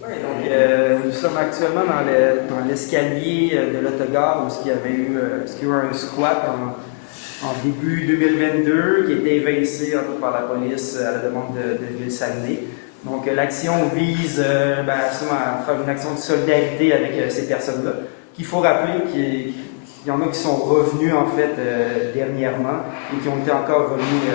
Oui, donc nous sommes actuellement dans l'escalier de l'autogare où il y a eu un squat en début 2022 qui a été évincé par la police à la demande de Ville-Saguenay. Donc l'action vise à faire une action de solidarité avec ces personnes-là. Qu'il faut rappeler qu'il y en a qui sont revenus en fait dernièrement et qui ont été encore remis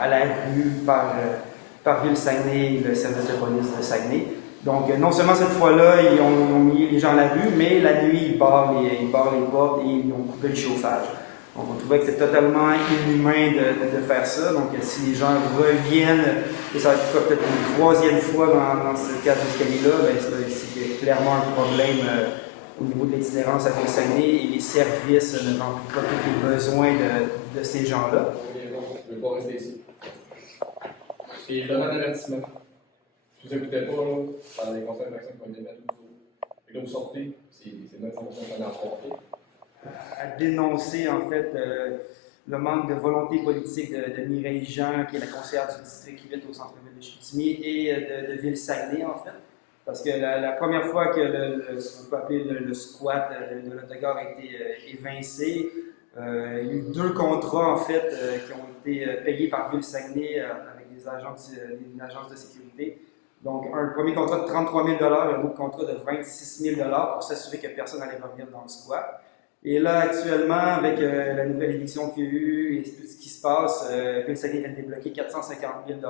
à la rue par Ville-Saguenay et le service de police de Saguenay. Donc, non seulement cette fois-là, ils ont mis les gens à la rue, mais la nuit, ils barrent les portes et ils ont coupé le chauffage. Donc, on trouvait que c'était totalement inhumain de faire ça. Donc, si les gens reviennent, et ça va être peut-être une troisième fois dans ce cas d'escalier-là, c'est clairement un problème au niveau de l'itinérance à Ville-Saguenay et les services ne remplissent pas tous les besoins de ces gens-là. Je ne veux pas rester ici. Puis, je demande un avertissement. Si vous n'écoutez pas, pendant les conseils d'action qui ont été faits, et là, vous sortez, c'est notre fonction qu'on a apporté. À dénoncer, en fait, le manque de volonté politique de Mireille Jean, qui est la conseillère du district 8 au centre-ville de Chicoutimi, et de Ville-Saguenay, en fait. Parce que la première fois que ce qu'on peut appeler le squat de l'autogare a été évincé, il y a eu 2 contrats, en fait, qui ont été payés par Ville-Saguenay avec des agences de sécurité. Donc, un premier contrat de 33 000 et un autre contrat de 26 000 pour s'assurer que personne n'allait revenir dans le squat. Et là, actuellement, avec la nouvelle éviction qu'il y a eu et tout ce qui se passe, Ville-Saguenay vient de débloquer 450 000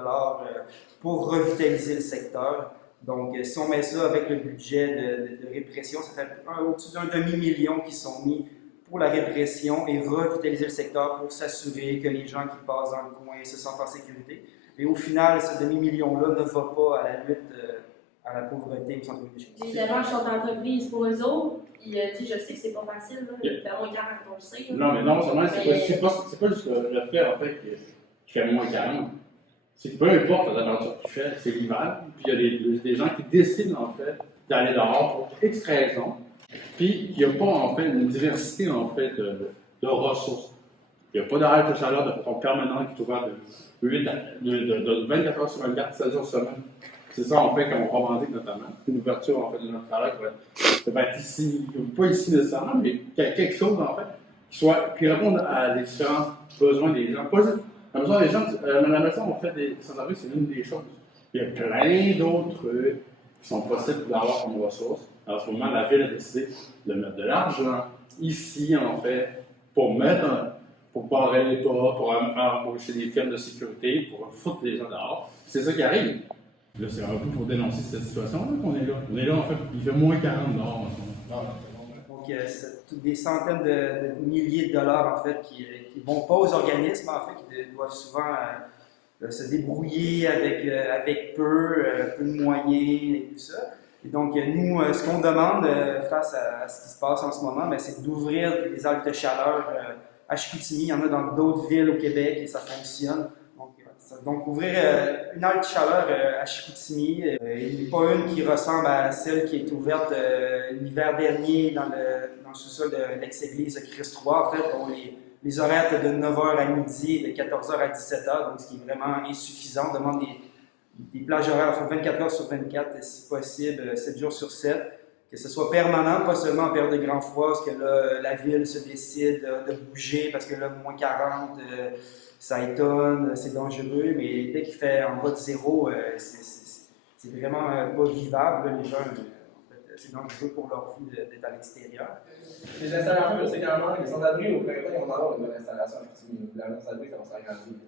pour revitaliser le secteur. Donc, si on met ça avec le budget de répression, ça fait au-dessus d'un demi-million qui sont mis pour la répression et revitaliser le secteur pour s'assurer que les gens qui passent dans le coin se sentent en sécurité. Et au final, ce demi-million-là ne va pas à la lutte à la pauvreté au centre-ville de Chicoutimi. Évidemment, je suis d'entreprise pour eux autres. Puis, je sais que c'est pas facile, là. Faire moins 40, on le sait. Là. Non, mais non seulement, c'est pas juste le fait, en fait, qui fait moins 40. C'est que peu importe la température qu'il fait, c'est l'hiver. Puis, il y a des gens qui décident, en fait, d'aller dehors pour X raisons. Puis, il n'y a pas, en fait, une diversité, en fait, de ressources. Il n'y a pas d'arrêt de chaleur de façon permanente qui est ouvert de 24 heures sur 24, 16 jours semaine. C'est ça, en fait, qu'on revendique notamment. Une ouverture, en fait, de notre travail qui va être ici, pas ici nécessairement, mais quelque chose, en fait, qui réponde à les différents besoins des gens. Pas la maison des gens, la maison, en fait, des sans-abri, c'est une des choses. Il y a plein d'autres trucs qui sont possibles d'avoir comme ressources. En ce moment, la ville a décidé de mettre de l'argent ici, en fait, pour barrer les pas, pour embaucher des firmes de sécurité, pour foutre les gens dehors. C'est ça qui arrive. Là, c'est un peu pour dénoncer cette situation-là qu'on est là. On est là, en fait, il fait moins 40 dehors. Donc, c'est des centaines de milliers de dollars, en fait, qui ne vont pas aux organismes, en fait, qui doivent souvent se débrouiller avec peu de moyens et tout ça. Et donc, nous, ce qu'on demande face à ce qui se passe en ce moment, c'est d'ouvrir des haltes de chaleur à Chicoutimi. Il y en a dans d'autres villes au Québec et ça fonctionne. Donc ouvrir une halte de chaleur à Chicoutimi, il n'y a pas une qui ressemble à celle qui est ouverte l'hiver dernier dans le sous-sol de l'ex-église Christ-Roi. En fait, les horaires étaient de 9h à midi et de 14h à 17h, donc ce qui est vraiment insuffisant. On demande des plages horaires 24 heures sur 24, si possible, 7 jours sur 7. Que ce soit permanent, pas seulement en période de grand froid, parce que là, la ville se décide de bouger, parce que là, moins 40, ça étonne, c'est dangereux, mais dès qu'il fait en bas de 0, c'est vraiment pas vivable. Là, les gens, en fait, c'est dangereux pour leur vie d'être à l'extérieur. Les installations, je sais également, les sans-abri au printemps, ils vont avoir une bonne installation. La sans-abri, ça va s'agrandir.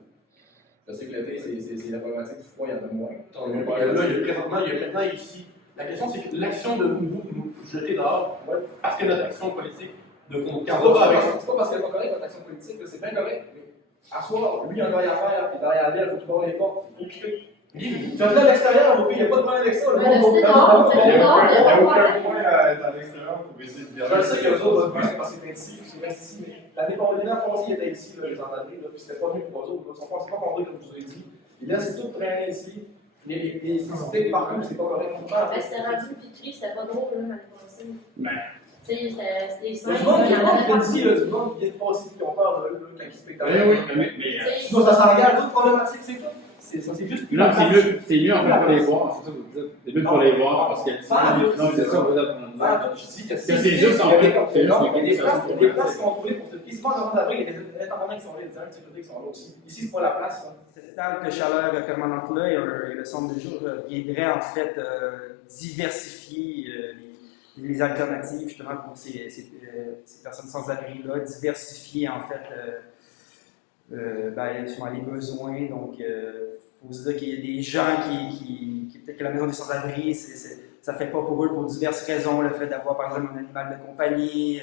Je sais que l'été, c'est la problématique du froid, il y en a moins. Présentement, il y a maintenant ici. La question, c'est que l'action de nous jeter dehors, parce que notre action politique de contre c'est pas parce qu'elle n'est pas correcte, notre action politique, c'est bien correct. À soir, lui, il a un travail à faire, puis derrière elle, il faut qu'il barre les portes. Tu vas à l'extérieur, au pays, il n'y a pas de problème avec ça. C'est dehors, Il n'y a aucun point à être à l'extérieur pour essayer de dire. Je sais qu'il y a eux autres, c'est parce que c'est ici, mais l'année passée, il était ici, les sans-abri, puis c'était pas mieux pour eux autres. Ils ne sont pas compris, comme je vous ai dit. Et là, c'est tout traîné ici. Les sensibilités partout, c'est pas correct. C'était rendu piquerie, c'était pas drôle, l'année passée. Mais, Tu sais, c'était des Il y a scènes. du monde il y en avait qui vient du monde qui vient de passer qui ont peur de quand ils spectateurs. Oui, Sinon, ça s'engage d'autres problématiques, c'est tout. C'est juste. non, c'est mieux en fait pour les voir, c'est ça que vous dites. C'est mieux pour les voir parce que non, c'est ça, vous êtes Je dis que c'est juste en fait, c'est juste il y a des places contrôlées pour ce quasiment avant d'avril, il y a des intervenants qui sont là, des agents de sécurité qui sont là aussi. Ici, c'est pas la place. Cette table de chaleur permanente-là et le centre de jour viendrait en fait diversifier les alternatives justement pour ces personnes sans abri-là, diversifier en fait souvent les besoins. Donc, il faut se dire qu'il y a des gens qui peut-être que la maison des sans-abri, ça ne fait pas pour eux pour diverses raisons. Le fait d'avoir par exemple un animal de compagnie,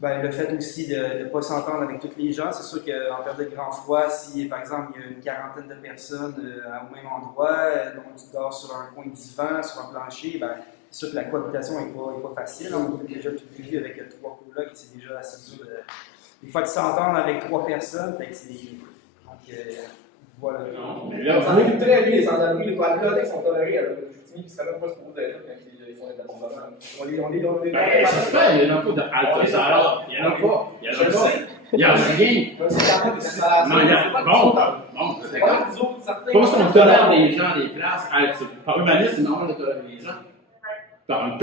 le fait aussi de ne pas s'entendre avec tous les gens. C'est sûr qu'en période de grand froid, si par exemple il y a une quarantaine de personnes au même endroit, dont tu dors sur un coin de divan, sur un plancher, c'est sûr que la cohabitation n'est pas facile. On a déjà tout vu avec 3 colocs, c'est déjà assez dur. Des fois, tu s'entends avec 3 personnes, fait que c'est. Donc, voilà. mais là, On s'en occupe très bien, les sans-abri. Les bibliothèques sont tolérées à la Justini, qui ne seraient même pas supposés être là quand ils font des bâtiments. On les ça se fait, il n'y en a pas de halte salade. Il n'y en a pas. Il n'y en a pas. Il n'y a rien. Non, il y a bon, c'est d'accord. Pas parce qu'on tolère des gens, des places, par humanisme, c'est normal de tolérer les gens. Par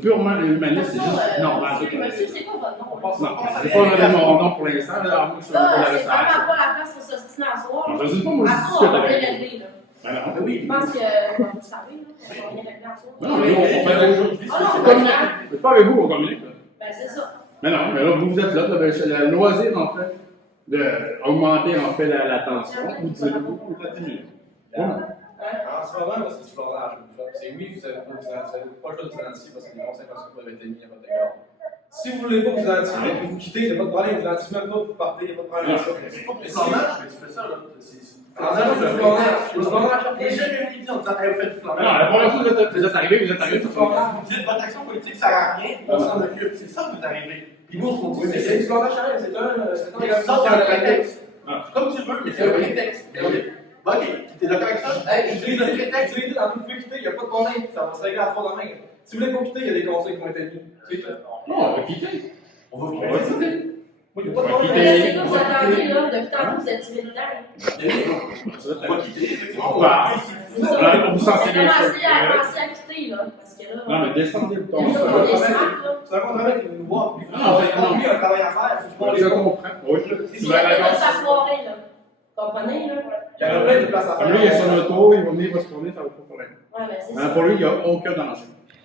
purement humaniste, c'est juste normal. Monsieur, c'est quoi votre nom? Non, c'est pas donné mon nom pour l'instant, là, moi je suis un peu la C'est vraiment restauration. pas la place pour s'ostiner à soir. Non, je sais pas, moi je À discute soir, on avec est vous. réglé, là. Ben non. Oui. Je pense que, vous savez, là, on est réglé à soir. Non, mais on fait aujourd'hui. Ah non, C'est communique. C'est pas avec vous, on communique. Là. Ben, c'est ça. Mais non, mais là, vous êtes là, c'est le loisir, en fait, d'augmenter, en fait, la tension, ou vous continuez. En ce moment, c'est du forage. C'est oui, vous n'avez pas le choix de vous identifier parce que les conseils parce que vous avez été mis à votre égard. Si vous ne voulez pas vous identifier, vous quittez, il n'y a pas de problème. Vous identifiez même pas, vous partez, il n'y a pas de problème. C'est pas pour le formage, mais tu fais ça, là. Le formage, j'ai jamais mis dit en disant, vous faites du Non, formage. la première fois que vous êtes arrivé, Du formage, vous dites, votre action politique, ça sert à rien, on s'en occupe. C'est ça que vous arrivez. Puis nous, on se dit, c'est du formage, c'est un prétexte. Comme tu veux, mais c'est un prétexte. Ok, tu es d'accord avec ça? J'utilise le prétexte, je l'ai dit dans tout le quitter, il n'y a pas de problème, ça va se régler à 3 demain. Si vous voulez pas quitter, il y a des conseils qui vont être mis. C'est tout. Non, on va quitter. On va quitter. Oui, il n'y a pas de problème. Mais c'est quoi vous attendez, là? Depuis tantôt, vous êtes tiré de terre. On va quitter, effectivement. On va. C'est ça. Voilà, pour vous sensibiliser. Commencez à quitter, là. Parce que là. Non, mais descendez le ton. on descend, là. C'est un contre-travail qui nous voit. Puis Non, on a mis un travail à faire. Je comprends. Oui, Il y a de sa soirée, là. Comprenez, là? Il y en a plein de places à Comme faire. lui, il est sur l'auto, il va venir, il va se tourner, ça va pas problème. Ouais, ben, c'est Mais ça. pour lui, il n'y a aucun danger.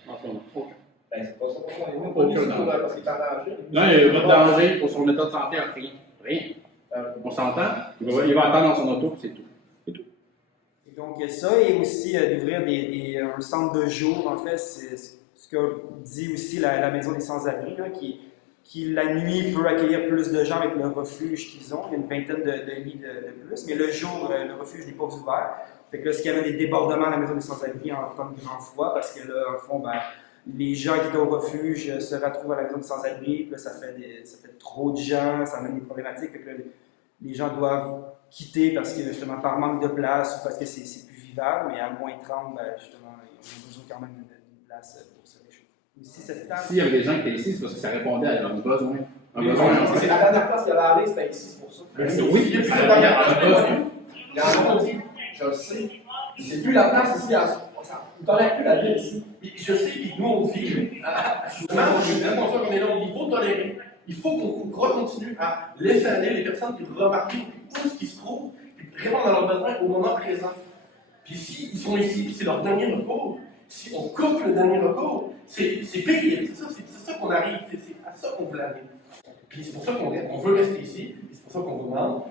En ce moment. Aucun. Ben, c'est pas ça, on est même pas dit parce qu'il est en danger. Non, il n'y a pas de danger pour son état de santé, rien. Rien. On s'entend, il va attendre dans son auto, c'est tout. C'est tout. Et donc, il y a ça, et aussi d'ouvrir un centre de jour, en fait, c'est ce que dit aussi la Maison des Sans-Abri, là, qui la nuit peut accueillir plus de gens avec le refuge qu'ils ont. Il y a une vingtaine de lits de plus, mais le jour, le refuge n'est pas ouvert. Fait que là, ce qu'il y a des débordements à la Maison des Sans-Abri en temps de grand froid, parce que là, en fond, les gens qui étaient au refuge se retrouvent à la Maison des Sans-Abri, puis là, ça fait trop de gens, ça amène des problématiques. Fait que là, les gens doivent quitter parce que, justement, par manque de place ou parce que c'est plus vivable, mais à moins 30, justement, ils ont besoin quand même d'une place pour se réchauffer. Ici, cette table. S'il y avait des gens qui étaient ici, c'est parce que ça répondait à leurs besoins. C'est la dernière place qu'il y avait allé, c'était ici, c'est pour ça. Oui, il y a plus la dernière place. Il y en a dit, je le sais. C'est plus la place ici. Vous tolérez plus la ville ici. Je sais, puis nous, on dit, justement, je suis bien conscient qu'on est là, on dit, il faut tolérer. Il faut qu'on continue à laisser aller les personnes qui remarquent où ce qu'ils se trouvent, puis répondre à leurs besoins au moment présent. Puis si ils sont ici, puis c'est leur dernier recours, si on coupe le dernier recours, c'est pire. C'est ça qu'on arrive, c'est à ça qu'on veut aller. Puis c'est pour ça qu'on veut rester ici, et c'est pour ça qu'on vous demande,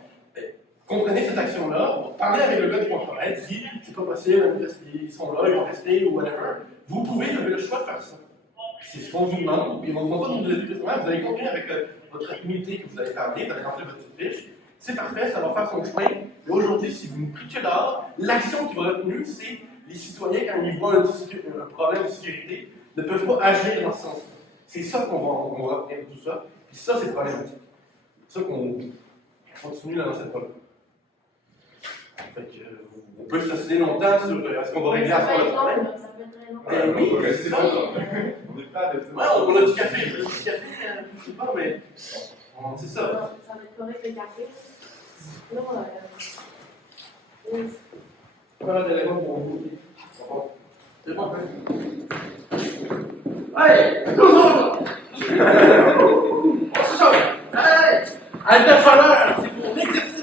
comprenez cette action-là, parlez avec le gars qui va travailler, dit c'est pas possible, ils sont là, ils vont rester ou whatever. Vous pouvez, vous avez le choix de faire ça. C'est ce qu'on vous demande, puis on ne va pas nous donner plus. Vous allez continuer avec votre humilité que vous avez parlé, vous allez remplir votre petite fiche. C'est parfait, ça va faire son chemin. Mais aujourd'hui, si vous nous cliquez dehors, l'action qui va être retenue, c'est les citoyens, quand ils voient un problème de sécurité, ne peuvent pas agir dans ce sens-là. C'est ça qu'on va retenir de tout ça. Puis ça, c'est problématique. C'est ça qu'on continue dans cette problème. Fait que, on peut se longtemps sur est-ce qu'on va régler à ce problème. Ça peut être très long. Oui, c'est ça. On est pas avec ça. Ouais, on a du café, je sais pas, mais. C'est ça. Ça va être correct le café. Sinon, Pas un élément pour vous. C'est bon. Allez, toujours! C'est ça! Allez! Alta chaleur, c'est pour l'exercice!